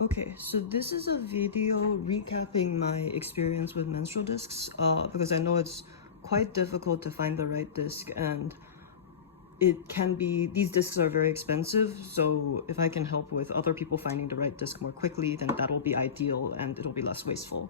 Okay, so this is a video recapping my experience with menstrual discs because I know it's quite difficult to find the right disc, and these discs are very expensive, so if I can help with other people finding the right disc more quickly, then that'll be ideal and it'll be less wasteful.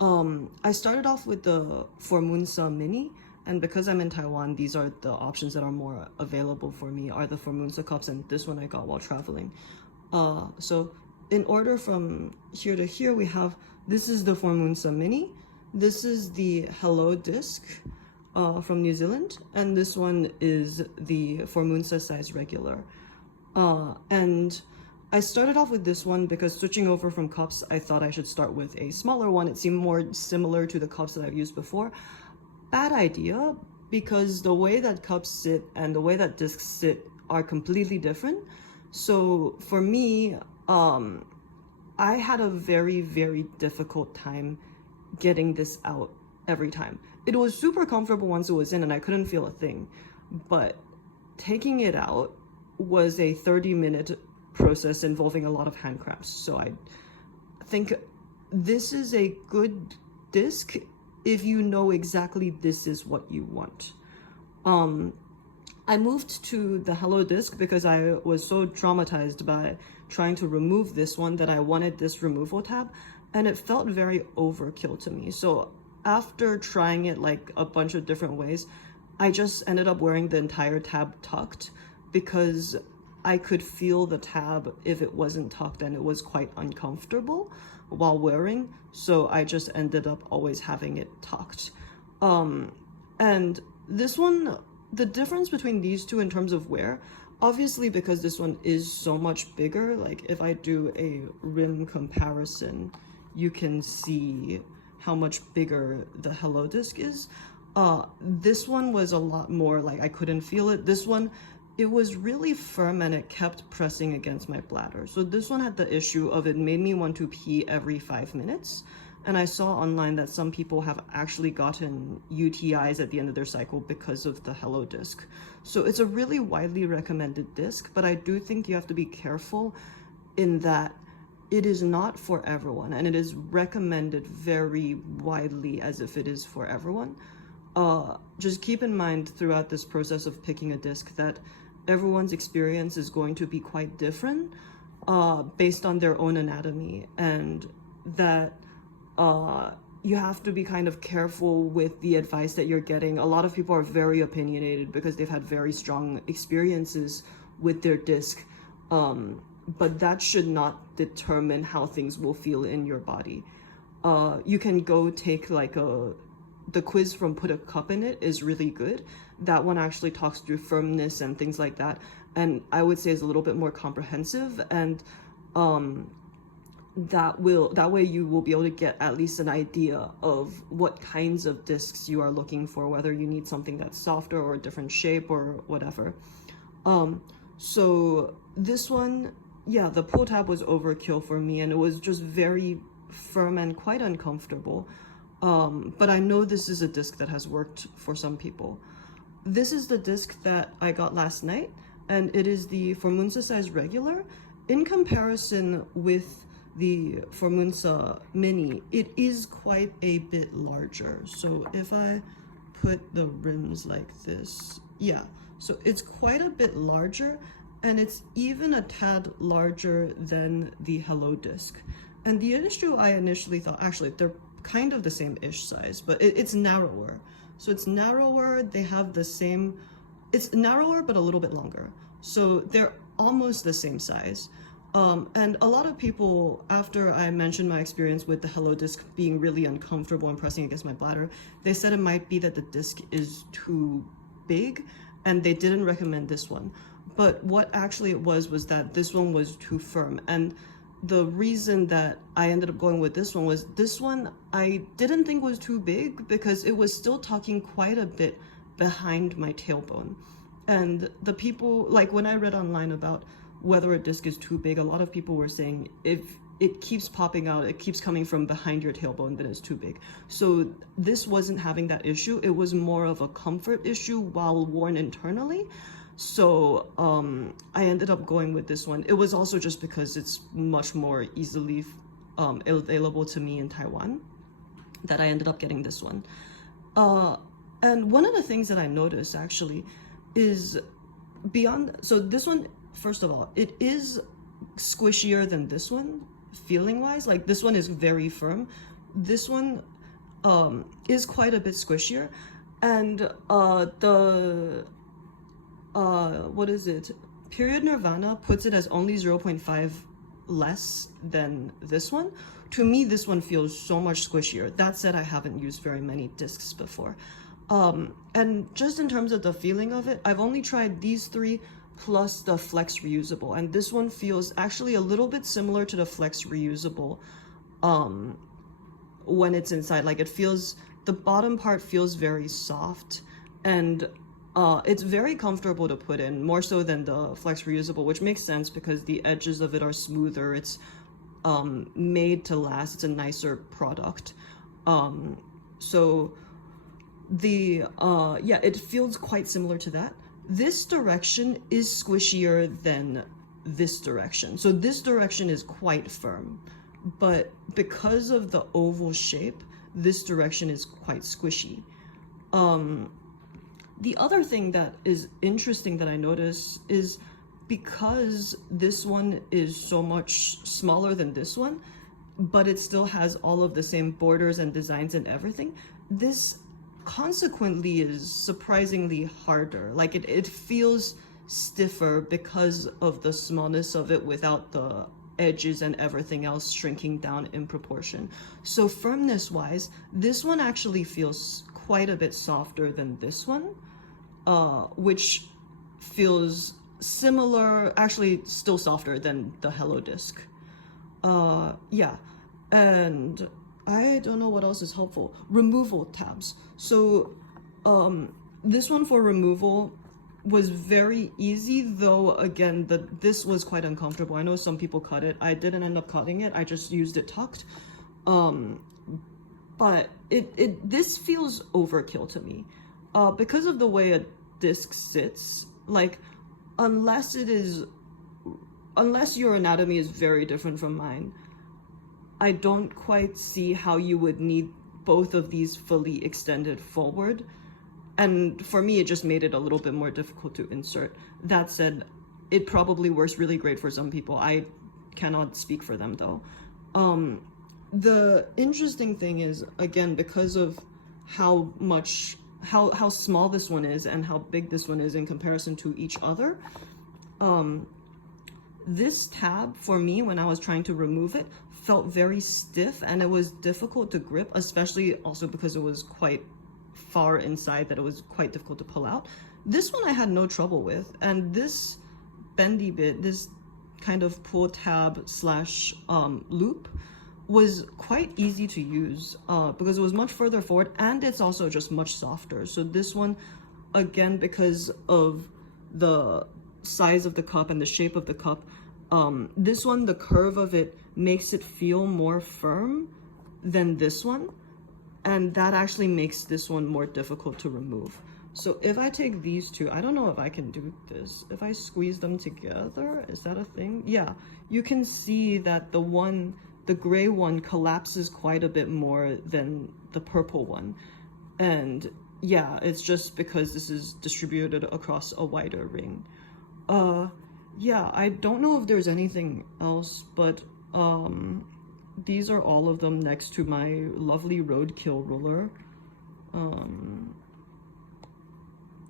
I started off with the Formoonsa Mini, and because I'm in Taiwan, these are the options that are more available for me, are the Formoonsa cups, and this one I got while traveling. So in order from here to here, we have, this is the Formoonsa Mini, this is the Hello Disc from New Zealand, and this one is the Formoonsa size regular. And I started off with this one because switching over from cups, I thought I should start with a smaller one. It seemed more similar to the cups that I've used before. Bad idea, because the way that cups sit and the way that discs sit are completely different. So for me, I had a very, very difficult time getting this out every time. It was super comfortable once it was in and I couldn't feel a thing, but taking it out was a 30-minute process involving a lot of hand cramps. So I think this is a good disc if you know exactly this is what you want. I moved to the Hello Disc because I was so traumatized by trying to remove this one that I wanted this removal tab, and it felt very overkill to me. So after trying it like a bunch of different ways, I just ended up wearing the entire tab tucked because I could feel the tab if it wasn't tucked, and it was quite uncomfortable while wearing. So I just ended up always having it tucked. And this one, the difference between these two in terms of wear, obviously because this one is so much bigger, like if I do a rim comparison, you can see how much bigger the Hello Disc is. This one was a lot more like I couldn't feel it. This one, it was really firm and it kept pressing against my bladder. So this one had the issue of it made me want to pee every 5 minutes. And I saw online that some people have actually gotten UTIs at the end of their cycle because of the Hello Disc. So it's a really widely recommended disc, but I do think you have to be careful in that it is not for everyone, and it is recommended very widely as if it is for everyone. Just keep in mind throughout this process of picking a disc that everyone's experience is going to be quite different based on their own anatomy, and that you have to be kind of careful with the advice that you're getting. A lot of people are very opinionated because they've had very strong experiences with their disc, but that should not determine how things will feel in your body. You can go take like the quiz from Put a Cup in It is really good. That one actually talks through firmness and things like that, and I would say is a little bit more comprehensive, and that way you will be able to get at least an idea of what kinds of discs you are looking for, whether you need something that's softer or a different shape or whatever. So this one, yeah, the pull tab was overkill for me, and it was just very firm and quite uncomfortable. But I know this is a disc that has worked for some people. This is the disc that I got last night, and it is the Formoonsa size regular. In comparison with the Formoonsa Mini, it is quite a bit larger. So if I put the rims like this, yeah, so it's quite a bit larger, and it's even a tad larger than the Hello Disc. And the issue I initially thought, actually, they're kind of the same-ish size, but it's narrower. So it's narrower, they have the same, it's narrower but a little bit longer. So they're almost the same size. And a lot of people, after I mentioned my experience with the Hello Disc being really uncomfortable and pressing against my bladder, they said it might be that the disc is too big, and they didn't recommend this one. But what actually it was that this one was too firm. And the reason that I ended up going with this one was this one I didn't think was too big because it was still tucking quite a bit behind my tailbone. And the people, like when I read online about whether a disc is too big, a lot of people were saying if it keeps popping out, it keeps coming from behind your tailbone, then it's too big. So this wasn't having that issue. It was more of a comfort issue while worn internally. So I ended up going with this one. It was also just because it's much more easily available to me in Taiwan that I ended up getting this one. And one of the things that I noticed actually is so this one, first of all, it is squishier than this one, feeling wise. Like this one is very firm. This one is quite a bit squishier. And what is it? Period Nirvana puts it as only 0.5 less than this one. To me, this one feels so much squishier. That said, I haven't used very many discs before. And just in terms of the feeling of it, I've only tried these three plus the Flex Reusable. And this one feels actually a little bit similar to the Flex Reusable when it's inside. Like it feels, the bottom part feels very soft, and it's very comfortable to put in, more so than the Flex Reusable, which makes sense because the edges of it are smoother. It's made to last. It's a nicer product. So the yeah, it feels quite similar to that. This direction is squishier than this direction. So this direction is quite firm, but because of the oval shape, this direction is quite squishy. The other thing that is interesting that I notice is because this one is so much smaller than this one, but it still has all of the same borders and designs and everything, this consequently is surprisingly harder. Like it feels stiffer because of the smallness of it without the edges and everything else shrinking down in proportion. So firmness wise, this one actually feels quite a bit softer than this one, which feels similar, actually still softer than the Hello Disc. Yeah, and I don't know what else is helpful. Removal tabs. So this one for removal was very easy, though again this was quite uncomfortable. I know some people cut it. I didn't end up cutting it. I just used it tucked. But this feels overkill to me. Because of the way a disc sits, like unless your anatomy is very different from mine, I don't quite see how you would need both of these fully extended forward. And for me, it just made it a little bit more difficult to insert. That said, it probably works really great for some people. I cannot speak for them though. The interesting thing is, again, because of how small this one is and how big this one is in comparison to each other, this tab for me, when I was trying to remove it, felt very stiff and it was difficult to grip, especially also because it was quite far inside that it was quite difficult to pull out. This one I had no trouble with, and this bendy bit, this kind of pull tab slash loop, was quite easy to use because it was much further forward and it's also just much softer. So this one, again, because of the size of the cup and the shape of the cup, this one, the curve of it makes it feel more firm than this one, and that actually makes this one more difficult to remove. So if I take these two, I don't know if I can do this. If I squeeze them together, is that a thing? Yeah, you can see that the gray one collapses quite a bit more than the purple one. And yeah, it's just because this is distributed across a wider ring. Yeah, I don't know if there's anything else, but these are all of them next to my lovely roadkill ruler.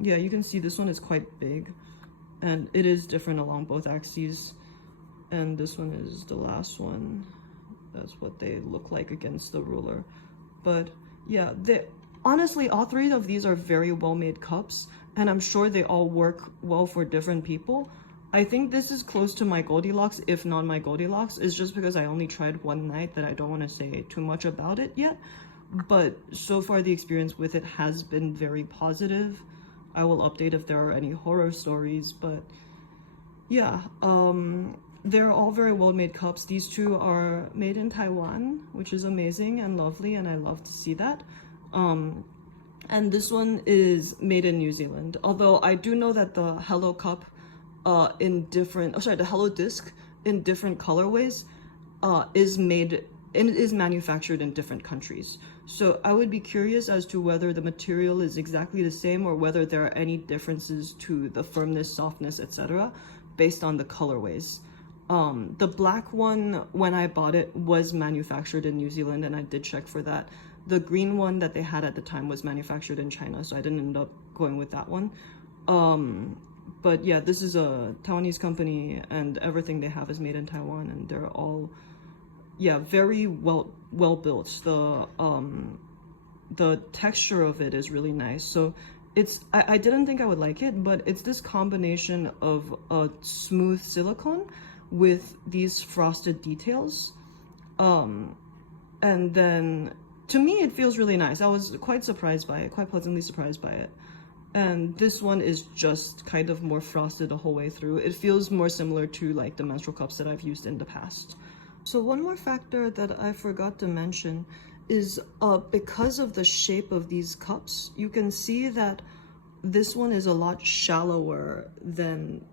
Yeah, you can see this one is quite big and it is different along both axes, and this one is the last one. That's what they look like against the ruler. But yeah, honestly, all three of these are very well-made cups, and I'm sure they all work well for different people. I think this is close to my Goldilocks, if not my Goldilocks. It's just because I only tried one night that I don't want to say too much about it yet. But so far the experience with it has been very positive. I will update if there are any horror stories, but yeah, they're all very well-made cups. These two are made in Taiwan, which is amazing and lovely, and I love to see that. And this one is made in New Zealand. Although I do know that the Hello Cup the Hello Disc in different colorways is made and it is manufactured in different countries. So I would be curious as to whether the material is exactly the same or whether there are any differences to the firmness, softness, etc. based on the colorways. The black one, when I bought it, was manufactured in New Zealand, and I did check for that. The green one that they had at the time was manufactured in China, so I didn't end up going with that one. But yeah, this is a Taiwanese company, and everything they have is made in Taiwan, and they're all, yeah, very well built. The texture of it is really nice. So I didn't think I would like it, but it's this combination of a smooth silicone with these frosted details. And then to me it feels really nice. I was quite surprised by it, quite pleasantly surprised by it. And this one is just kind of more frosted the whole way through. It feels more similar to like the menstrual cups that I've used in the past. So one more factor that I forgot to mention is because of the shape of these cups, you can see that this one is a lot shallower than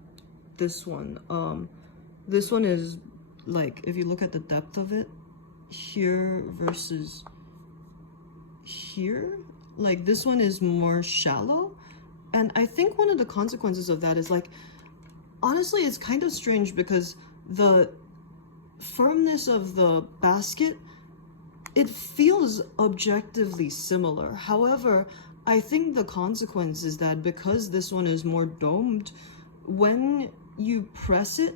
this one. This one is like, if you look at the depth of it, here versus here, like this one is more shallow. And I think one of the consequences of that is like, honestly, it's kind of strange because the firmness of the basket, it feels objectively similar. However, I think the consequence is that because this one is more domed, when you press it,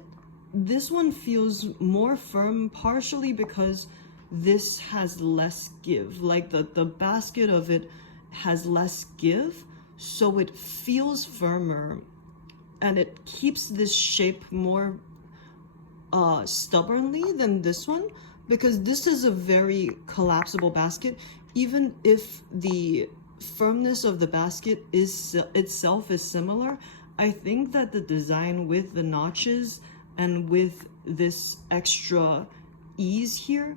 this one feels more firm, partially because this has less give. Like the basket of it has less give, so it feels firmer and it keeps this shape more stubbornly than this one, because this is a very collapsible basket. Even if the firmness of the basket itself is similar, I think that the design with the notches and with this extra ease here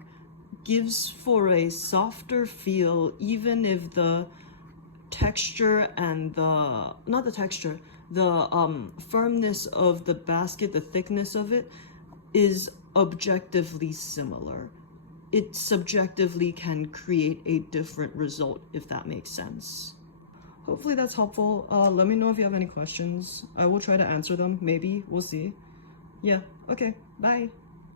gives for a softer feel, even if the texture and the firmness of the basket, the thickness of it, is objectively similar. It subjectively can create a different result, if that makes sense. Hopefully that's helpful. Let me know if you have any questions. I will try to answer them, maybe, we'll see. Yeah, okay, bye.